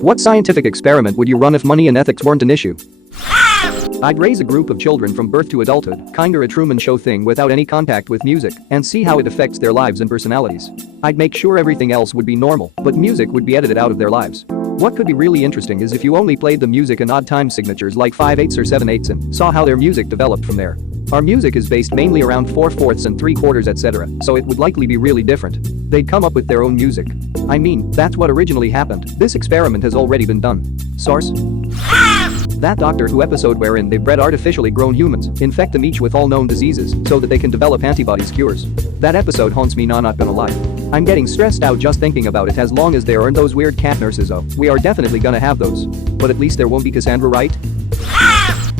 What scientific experiment would you run if money and ethics weren't an issue? I'd raise a group of children from birth to adulthood, kinda a Truman Show thing without any contact with music, and see how it affects their lives and personalities. I'd make sure everything else would be normal, but music would be edited out of their lives. What could be really interesting is if you only played the music in odd time signatures like 5/8 or 7/8 and saw how their music developed from there. Our music is based mainly around 4/4 and 3/4 etc., so it would likely be really different. They'd come up with their own music. I mean, that's what originally happened. This experiment has already been done. Source? That Doctor Who episode wherein they bred artificially grown humans, infect them each with all known diseases so that they can develop antibodies cures. That episode haunts me, not gonna lie. I'm getting stressed out just thinking about it. As long as there aren't those weird cat nurses, oh, we are definitely gonna have those. But at least there won't be, Cassandra, right?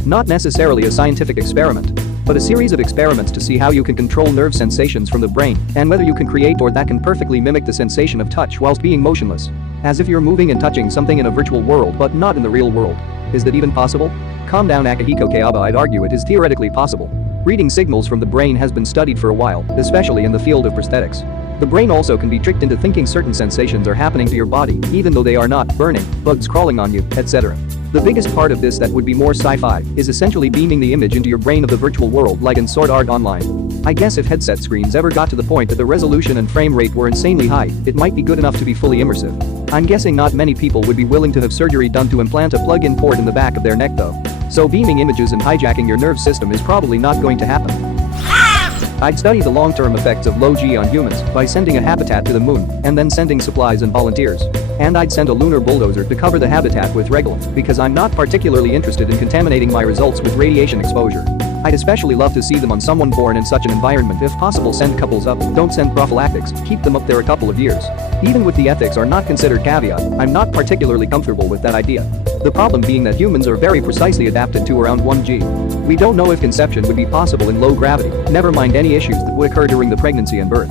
Not necessarily a scientific experiment, but a series of experiments to see how you can control nerve sensations from the brain and whether you can create or that can perfectly mimic the sensation of touch whilst being motionless. As if you're moving and touching something in a virtual world but not in the real world. Is that even possible? Calm down, Akihiko Kayaba. I'd argue it is theoretically possible. Reading signals from the brain has been studied for a while, especially in the field of prosthetics. The brain also can be tricked into thinking certain sensations are happening to your body, even though they are not: burning, bugs crawling on you, etc. The biggest part of this that would be more sci-fi is essentially beaming the image into your brain of the virtual world like in Sword Art Online. I guess if headset screens ever got to the point that the resolution and frame rate were insanely high, it might be good enough to be fully immersive. I'm guessing not many people would be willing to have surgery done to implant a plug-in port in the back of their neck though. So beaming images and hijacking your nerve system is probably not going to happen. I'd study the long-term effects of low G on humans by sending a habitat to the moon and then sending supplies and volunteers. And I'd send a lunar bulldozer to cover the habitat with regolith because I'm not particularly interested in contaminating my results with radiation exposure. I'd especially love to see them on someone born in such an environment. If possible, send couples up, don't send prophylactics, keep them up there a couple of years. Even with the ethics are not considered caveat, I'm not particularly comfortable with that idea. The problem being that humans are very precisely adapted to around 1G. We don't know if conception would be possible in low gravity, never mind any issues that would occur during the pregnancy and birth.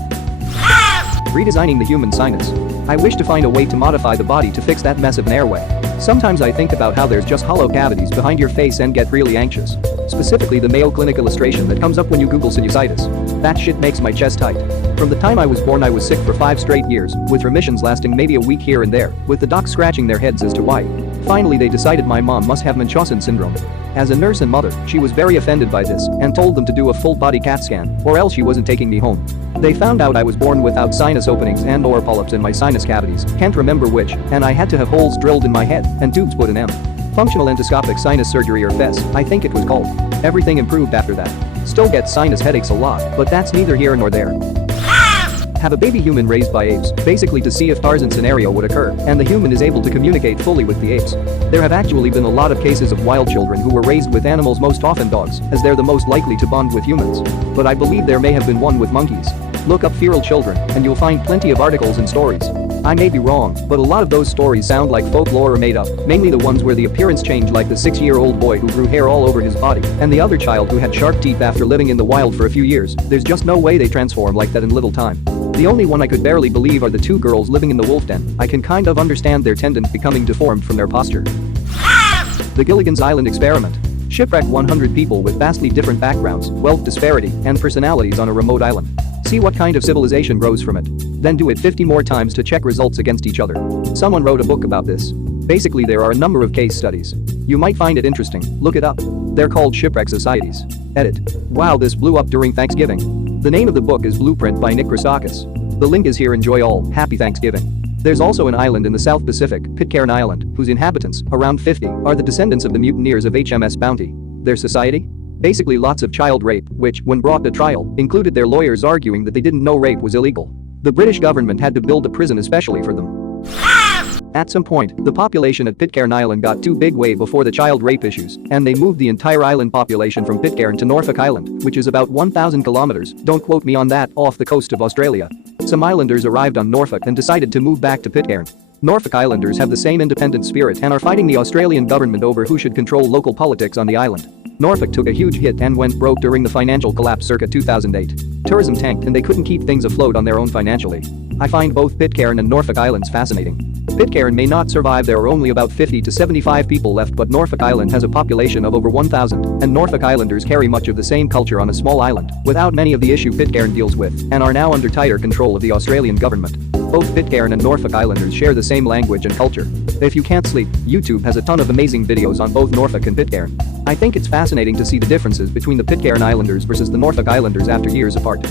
Redesigning the human sinus. I wish to find a way to modify the body to fix that mess of an airway. Sometimes I think about how there's just hollow cavities behind your face and get really anxious. Specifically the Mayo Clinic illustration that comes up when you Google sinusitis. That shit makes my chest tight. From the time I was born I was sick for 5 straight years, with remissions lasting maybe a week here and there, with the docs scratching their heads as to why. Finally they decided my mom must have Munchausen syndrome. As a nurse and mother, she was very offended by this and told them to do a full body CAT scan, or else she wasn't taking me home. They found out I was born without sinus openings and/or polyps in my sinus cavities, can't remember which, and I had to have holes drilled in my head and tubes put in M. Functional endoscopic sinus surgery, or FES, I think it was called. Everything improved after that. Still get sinus headaches a lot, but that's neither here nor there. Have a baby human raised by apes, basically to see if Tarzan scenario would occur, and the human is able to communicate fully with the apes. There have actually been a lot of cases of wild children who were raised with animals, most often dogs, as they're the most likely to bond with humans. But I believe there may have been one with monkeys. Look up feral children, and you'll find plenty of articles and stories. I may be wrong, but a lot of those stories sound like folklore or made up, mainly the ones where the appearance changed, like the 6-year-old boy who grew hair all over his body, and the other child who had sharp teeth after living in the wild for a few years. There's just no way they transform like that in little time. The only one I could barely believe are the 2 girls living in the wolf den. I can kind of understand their tendons becoming deformed from their posture. The Gilligan's Island experiment. Shipwreck 100 people with vastly different backgrounds, wealth disparity, and personalities on a remote island. See what kind of civilization grows from it. Then do it 50 more times to check results against each other. Someone wrote a book about this. Basically there are a number of case studies. You might find it interesting, look it up. They're called Shipwreck Societies. Edit. Wow, this blew up during Thanksgiving. The name of the book is Blueprint by Nick Christakis. The link is here. Enjoy all, happy Thanksgiving. There's also an island in the South Pacific, Pitcairn Island, whose inhabitants, around 50, are the descendants of the mutineers of HMS Bounty. Their society? Basically lots of child rape, which, when brought to trial, included their lawyers arguing that they didn't know rape was illegal. The British government had to build a prison especially for them. At some point, the population at Pitcairn Island got too big way before the child rape issues, and they moved the entire island population from Pitcairn to Norfolk Island, which is about 1,000 kilometers, don't quote me on that, off the coast of Australia. Some islanders arrived on Norfolk and decided to move back to Pitcairn. Norfolk Islanders have the same independent spirit and are fighting the Australian government over who should control local politics on the island. Norfolk took a huge hit and went broke during the financial collapse circa 2008. Tourism tanked and they couldn't keep things afloat on their own financially. I find both Pitcairn and Norfolk Islands fascinating. Pitcairn may not survive, there are only about 50 to 75 people left, but Norfolk Island has a population of over 1,000, and Norfolk Islanders carry much of the same culture on a small island, without many of the issue Pitcairn deals with, and are now under tighter control of the Australian government. Both Pitcairn and Norfolk Islanders share the same language and culture. If you can't sleep, YouTube has a ton of amazing videos on both Norfolk and Pitcairn. I think it's fascinating to see the differences between the Pitcairn Islanders versus the Norfolk Islanders after years apart.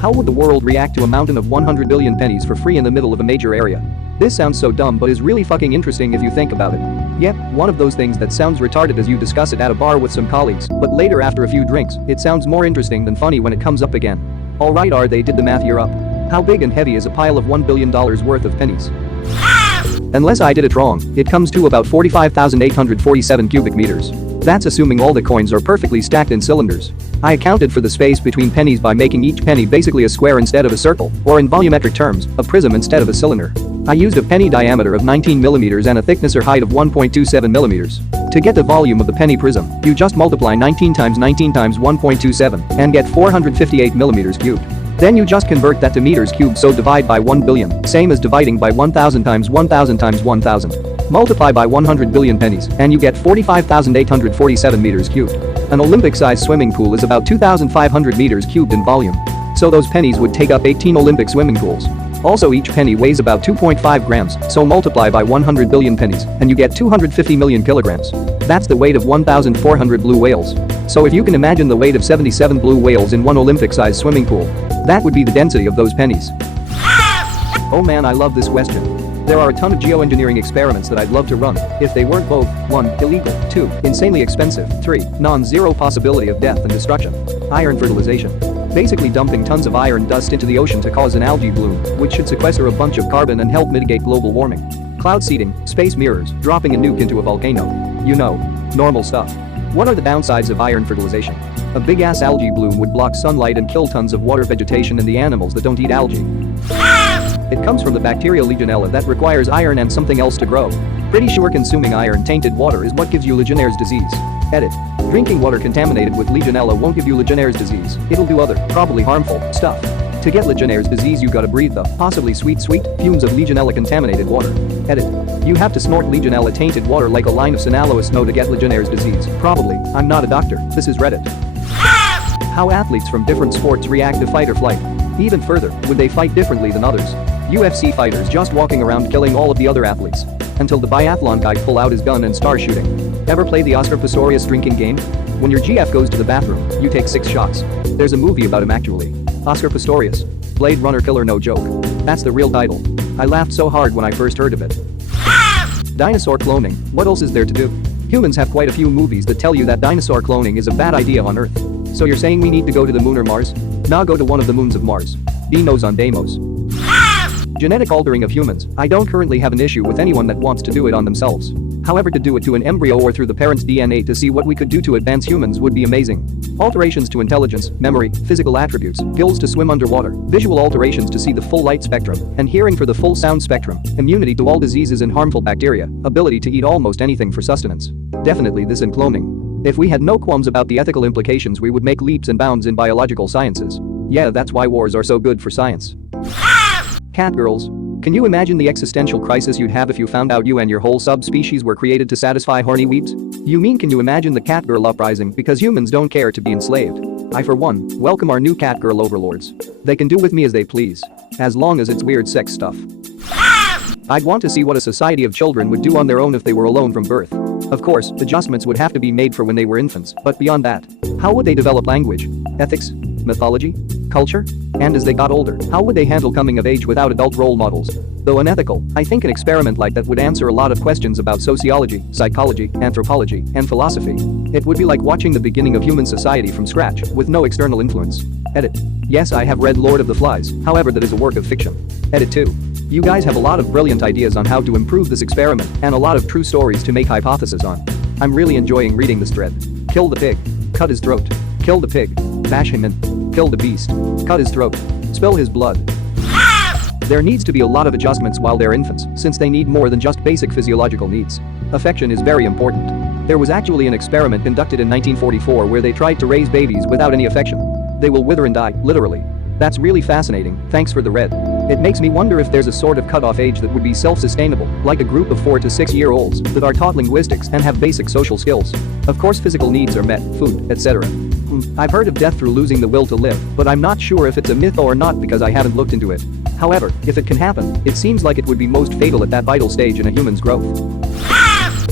How would the world react to a mountain of 100 billion pennies for free in the middle of a major area? This sounds so dumb but is really fucking interesting if you think about it. Yep, one of those things that sounds retarded as you discuss it at a bar with some colleagues, but later after a few drinks, it sounds more interesting than funny when it comes up again. Alright, they did the math, you're up. How big and heavy is a pile of $1 billion worth of pennies? Unless I did it wrong, it comes to about 45,847 cubic meters. That's assuming all the coins are perfectly stacked in cylinders. I accounted for the space between pennies by making each penny basically a square instead of a circle, or in volumetric terms, a prism instead of a cylinder. I used a penny diameter of 19 millimeters and a thickness or height of 1.27 millimeters. To get the volume of the penny prism, you just multiply 19 times 19 times 1.27 and get 458 millimeters cubed. Then you just convert that to meters cubed, so divide by 1 billion, same as dividing by 1000 times 1000 times 1000. Multiply by 100 billion pennies, and you get 45,847 meters cubed. An Olympic-sized swimming pool is about 2,500 meters cubed in volume. So those pennies would take up 18 Olympic swimming pools. Also, each penny weighs about 2.5 grams, so multiply by 100 billion pennies, and you get 250 million kilograms. That's the weight of 1,400 blue whales. So if you can imagine the weight of 77 blue whales in one Olympic-sized swimming pool, that would be the density of those pennies. Oh man, I love this question. There are a ton of geoengineering experiments that I'd love to run if they weren't both 1. Illegal, 2. Insanely expensive, 3. Non-zero possibility of death and destruction. Iron fertilization. Basically dumping tons of iron dust into the ocean to cause an algae bloom, which should sequester a bunch of carbon and help mitigate global warming. Cloud seeding, space mirrors, dropping a nuke into a volcano. You know, normal stuff. What are the downsides of iron fertilization? A big-ass algae bloom would block sunlight and kill tons of water vegetation and the animals that don't eat algae. It comes from the bacteria Legionella that requires iron and something else to grow. Pretty sure consuming iron-tainted water is what gives you Legionnaire's disease. Edit. Drinking water contaminated with Legionella won't give you Legionnaire's disease, it'll do other, probably harmful, stuff. To get Legionnaire's disease you gotta breathe the, possibly sweet fumes of Legionella contaminated water. Edit. You have to snort Legionella tainted water like a line of Sinaloa snow to get Legionnaire's disease, probably. I'm not a doctor, this is Reddit. How athletes from different sports react to fight or flight. Even further, would they fight differently than others? UFC fighters just walking around killing all of the other athletes. Until the biathlon guy pull out his gun and start shooting. Ever play the Oscar Pistorius drinking game? When your GF goes to the bathroom, you take 6 shots. There's a movie about him actually. Oscar Pistorius. Blade Runner killer, no joke. That's the real title. I laughed so hard when I first heard of it. Dinosaur cloning, what else is there to do? Humans have quite a few movies that tell you that dinosaur cloning is a bad idea on Earth. So you're saying we need to go to the moon or Mars? Nah, go to one of the moons of Mars. Dinos on Deimos. Genetic altering of humans. I don't currently have an issue with anyone that wants to do it on themselves. However, to do it to an embryo or through the parent's DNA to see what we could do to advance humans would be amazing. Alterations to intelligence, memory, physical attributes, gills to swim underwater, visual alterations to see the full light spectrum, and hearing for the full sound spectrum, immunity to all diseases and harmful bacteria, ability to eat almost anything for sustenance. Definitely this and cloning. If we had no qualms about the ethical implications, we would make leaps and bounds in biological sciences. Yeah, that's why wars are so good for science. Cat girls. Can you imagine the existential crisis you'd have if you found out you and your whole subspecies were created to satisfy horny weebs? You mean, can you imagine the cat girl uprising because humans don't care to be enslaved? I for one, welcome our new cat girl overlords. They can do with me as they please. As long as it's weird sex stuff. I'd want to see what a society of children would do on their own if they were alone from birth. Of course, adjustments would have to be made for when they were infants, but beyond that, how would they develop language, ethics, mythology, culture? And as they got older, how would they handle coming of age without adult role models? Though unethical, I think an experiment like that would answer a lot of questions about sociology, psychology, anthropology, and philosophy. It would be like watching the beginning of human society from scratch, with no external influence. Edit. Yes, I have read Lord of the Flies, however that is a work of fiction. Edit 2. You guys have a lot of brilliant ideas on how to improve this experiment, and a lot of true stories to make hypotheses on. I'm really enjoying reading this thread. Kill the pig. Cut his throat. Kill the pig. Bash him in. Kill the beast. Cut his throat. Spill his blood. There needs to be a lot of adjustments while they're infants, since they need more than just basic physiological needs. Affection is very important. There was actually an experiment conducted in 1944 where they tried to raise babies without any affection. They will wither and die, literally. That's really fascinating, thanks for the read. It makes me wonder if there's a sort of cutoff age that would be self-sustainable, like a group of 4 to 6 year olds that are taught linguistics and have basic social skills. Of course physical needs are met, food, etc. I've heard of death through losing the will to live, but I'm not sure if it's a myth or not because I haven't looked into it. However, if it can happen, it seems like it would be most fatal at that vital stage in a human's growth.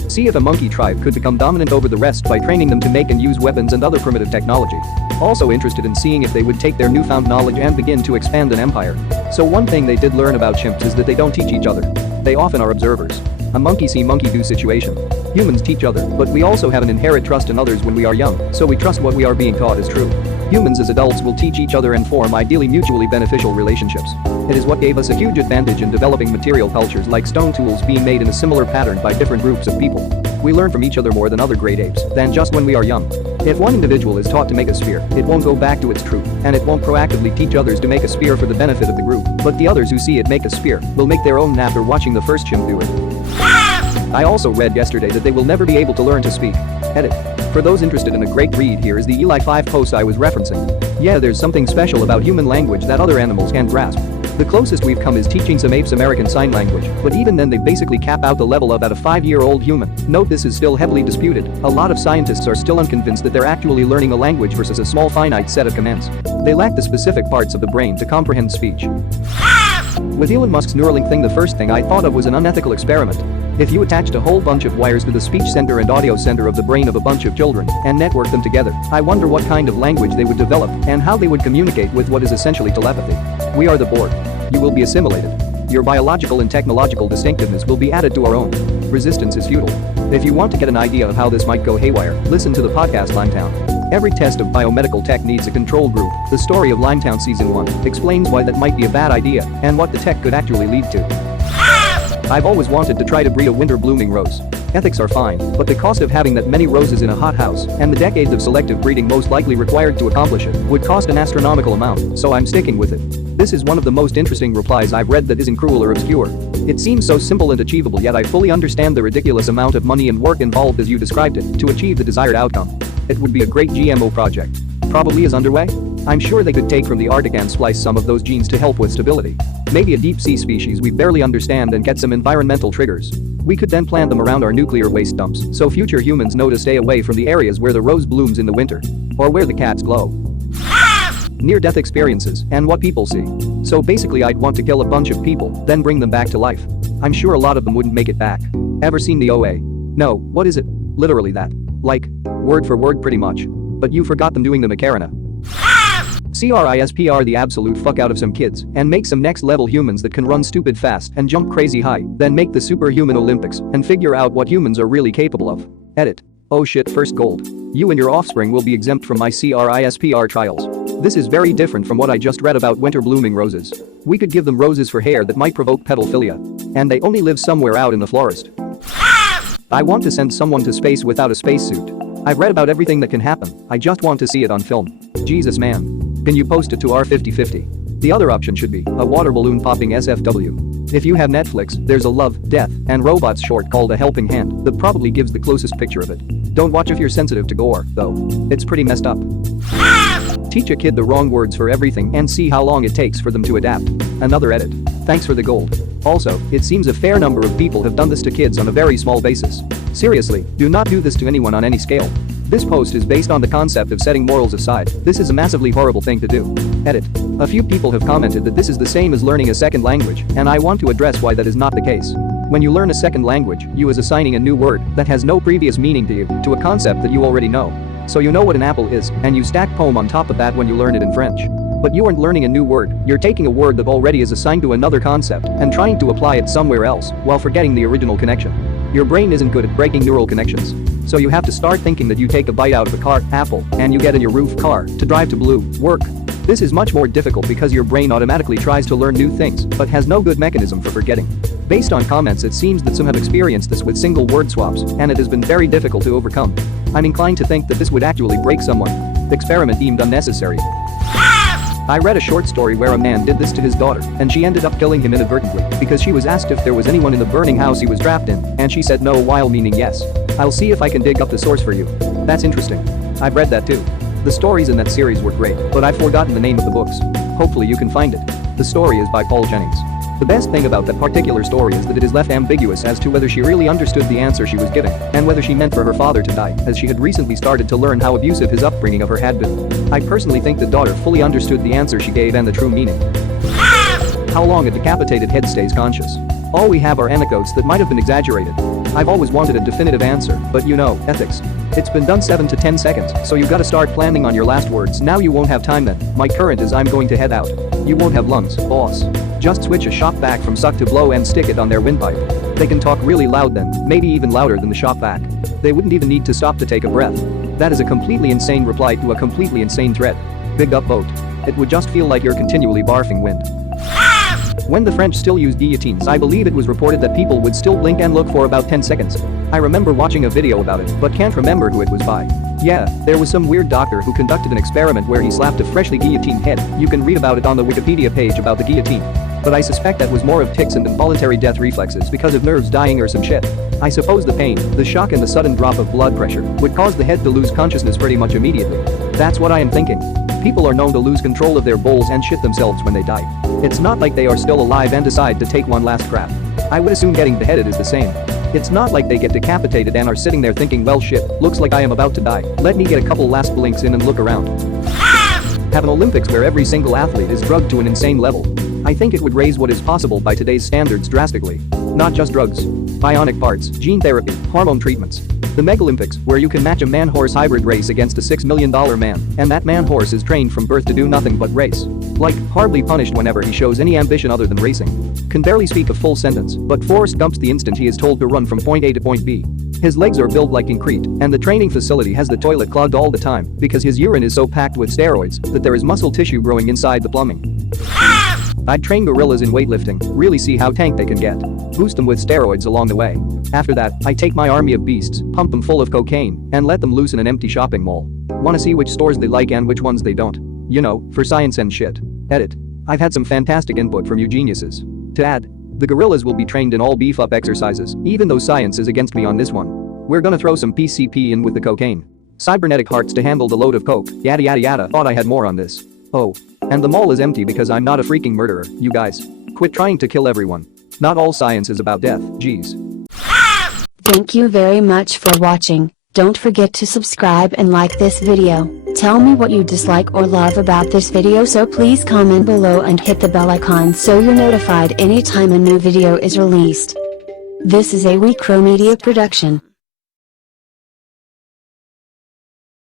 See if a monkey tribe could become dominant over the rest by training them to make and use weapons and other primitive technology. Also interested in seeing if they would take their newfound knowledge and begin to expand an empire. So one thing they did learn about chimps is that they don't teach each other. They often are observers. A monkey see monkey do situation. Humans teach other, but we also have an inherent trust in others when we are young, so we trust what we are being taught is true. Humans as adults will teach each other and form ideally mutually beneficial relationships. It is what gave us a huge advantage in developing material cultures like stone tools being made in a similar pattern by different groups of people. We learn from each other more than other great apes, than just when we are young. If one individual is taught to make a spear, it won't go back to its troop, and it won't proactively teach others to make a spear for the benefit of the group, but the others who see it make a spear will make their own after watching the first chimp do it. I also read yesterday that they will never be able to learn to speak. Edit. For those interested in a great read, here is the Eli 5 post I was referencing. Yeah, there's something special about human language that other animals can't grasp. The closest we've come is teaching some apes American Sign Language, but even then they basically cap out the level of at a 5-year-old human. Note this is still heavily disputed. A lot of scientists are still unconvinced that they're actually learning a language versus a small finite set of commands. They lack the specific parts of the brain to comprehend speech. With Elon Musk's Neuralink thing, the first thing I thought of was an unethical experiment. If you attached a whole bunch of wires to the speech center and audio center of the brain of a bunch of children and networked them together, I wonder what kind of language they would develop and how they would communicate with what is essentially telepathy. We are the board. You will be assimilated. Your biological and technological distinctiveness will be added to our own. Resistance is futile. If you want to get an idea of how this might go haywire, listen to the podcast Limetown. Every test of biomedical tech needs a control group. The story of Limetown Season 1 explains why that might be a bad idea and what the tech could actually lead to. I've always wanted to try to breed a winter blooming rose. Ethics are fine, but the cost of having that many roses in a hothouse and the decades of selective breeding most likely required to accomplish it would cost an astronomical amount, so I'm sticking with it. This is one of the most interesting replies I've read that isn't cruel or obscure. It seems so simple and achievable, yet I fully understand the ridiculous amount of money and work involved as you described it to achieve the desired outcome. It would be a great GMO project. Probably is underway? I'm sure they could take from the Arctic and splice some of those genes to help with stability. Maybe a deep-sea species we barely understand and get some environmental triggers. We could then plant them around our nuclear waste dumps so future humans know to stay away from the areas where the rose blooms in the winter. Or where the cats glow. Near-death experiences and what people see. So basically I'd want to kill a bunch of people, then bring them back to life. I'm sure a lot of them wouldn't make it back. Ever seen the OA? No, what is it? Literally that. Like, word for word pretty much. But you forgot them doing the Macarena. CRISPR the absolute fuck out of some kids and make some next level humans that can run stupid fast and jump crazy high, then make the superhuman Olympics and figure out what humans are really capable of. Edit. Oh shit, first gold. You and your offspring will be exempt from my CRISPR trials. This is very different from what I just read about winter blooming roses. We could give them roses for hair that might provoke pedophilia. And they only live somewhere out in the forest. I want to send someone to space without a spacesuit. I've read about everything that can happen, I just want to see it on film. Jesus man. Can you post it to R5050? The other option should be a water balloon popping SFW. If you have Netflix, there's a love, death, and robots short called A Helping Hand that probably gives the closest picture of it. Don't watch if you're sensitive to gore, though. It's pretty messed up. Teach a kid the wrong words for everything and see how long it takes for them to adapt. Another edit. Thanks for the gold. Also, it seems a fair number of people have done this to kids on a very small basis. Seriously, do not do this to anyone on any scale. This post is based on the concept of setting morals aside. This is a massively horrible thing to do. Edit. A few people have commented that this is the same as learning a second language, and I want to address why that is not the case. When you learn a second language, you is assigning a new word that has no previous meaning to you to a concept that you already know. So you know what an apple is, and you stack poem on top of that when you learn it in French. But you aren't learning a new word, you're taking a word that already is assigned to another concept and trying to apply it somewhere else while forgetting the original connection. Your brain isn't good at breaking neural connections. So you have to start thinking that you take a bite out of a car, apple, and you get in your roof car to drive to blue, work. This is much more difficult because your brain automatically tries to learn new things but has no good mechanism for forgetting. Based on comments, it seems that some have experienced this with single word swaps, and it has been very difficult to overcome. I'm inclined to think that this would actually break someone. The experiment deemed unnecessary. I read a short story where a man did this to his daughter, and she ended up killing him inadvertently because she was asked if there was anyone in the burning house he was trapped in, and she said no while meaning yes. I'll see if I can dig up the source for you. That's interesting. I've read that too. The stories in that series were great, but I've forgotten the name of the books. Hopefully you can find it. The story is by Paul Jennings. The best thing about that particular story is that it is left ambiguous as to whether she really understood the answer she was giving and whether she meant for her father to die, as she had recently started to learn how abusive his upbringing of her had been. I personally think the daughter fully understood the answer she gave and the true meaning. how long a decapitated head stays conscious. All we have are anecdotes that might have been exaggerated. I've always wanted a definitive answer, but you know, ethics. It's been done 7 to 10 seconds, so you've got to start planning on your last words. Now you won't have time then. My current is I'm going to head out. You won't have lungs, boss. Just switch a shop vac from suck to blow and stick it on their windpipe. They can talk really loud then, maybe even louder than the shop vac. They wouldn't even need to stop to take a breath. That is a completely insane reply to a completely insane threat. Big up vote. It would just feel like you're continually barfing wind. When the French still used guillotines, I believe it was reported that people would still blink and look for about 10 seconds. I remember watching a video about it, but can't remember who it was by. Yeah, there was some weird doctor who conducted an experiment where he slapped a freshly guillotined head. You can read about it on the Wikipedia page about the guillotine. But I suspect that was more of tics and involuntary death reflexes because of nerves dying or some shit. I suppose the pain, the shock and the sudden drop of blood pressure would cause the head to lose consciousness pretty much immediately. That's what I am thinking. People are known to lose control of their bowels and shit themselves when they die. It's not like they are still alive and decide to take one last crap. I would assume getting beheaded is the same. It's not like they get decapitated and are sitting there thinking, well shit, looks like I am about to die. Let me get a couple last blinks in and look around. Have an Olympics where every single athlete is drugged to an insane level. I think it would raise what is possible by today's standards drastically. Not just drugs. Bionic parts, gene therapy, hormone treatments. The Megalympics, where you can match a man-horse hybrid race against a $6 million man, and that man-horse is trained from birth to do nothing but race. Like, hardly punished whenever he shows any ambition other than racing. Can barely speak a full sentence, but Forrest Gump's the instant he is told to run from point A to point B. His legs are built like concrete, and the training facility has the toilet clogged all the time because his urine is so packed with steroids that there is muscle tissue growing inside the plumbing. I'd train gorillas in weightlifting, really see how tanked they can get. Boost them with steroids along the way. After that, I take my army of beasts, pump them full of cocaine, and let them loose in an empty shopping mall. Wanna see which stores they like and which ones they don't? You know, for science and shit. Edit. I've had some fantastic input from you geniuses. To add, the gorillas will be trained in all beef-up exercises, even though science is against me on this one. We're gonna throw some PCP in with the cocaine. Cybernetic hearts to handle the load of coke, yada yada yada. Thought I had more on this. Oh. And the mall is empty because I'm not a freaking murderer, you guys. Quit trying to kill everyone. Not all science is about death, geez. Thank you very much for watching. Don't forget to subscribe and like this video. Tell me what you dislike or love about this video, so please comment below and hit the bell icon so you're notified anytime a new video is released. This is a WeCrow Media production.